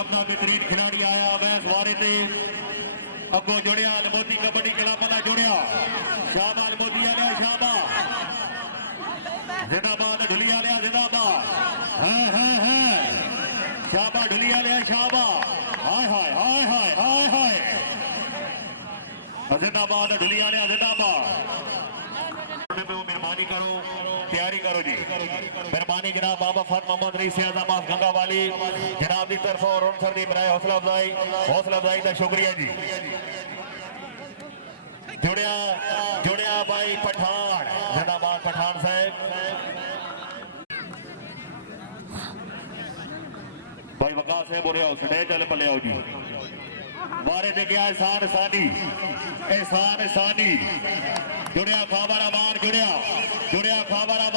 पंजाब का बेहतरीन खिलाड़ी आया मैं सवारे से अगो जुड़िया मोदी कबड्डी क्लब वाला जुड़िया शाबाश मोदी आ गया शाबाश जिंदाबाद ढुलिया लिया जिंदाबाद है शाबाश ढुलिया लिया शाबाश हाय हाय हाय हाय हाय हाय जिंदाबाद ढुलिया लिया जिंदाबाद मेहरबानी करो तैयारी करो जी मेहरबानी जनाब बाबा फत मोहम्मद रईसी आजमास गंगा वाली जनाब की तरफ और सर की बनाए हौसला अफजाई का शुक्रिया जी जुड़िया जुड़िया भाई पठान जिंदाबाद पठान साहब भाई वकास साहब बोले आओ सटे चल पले आओ जी बारे से गया एहसान सानी जुड़िया खाबारा मान जुड़िया खाबारा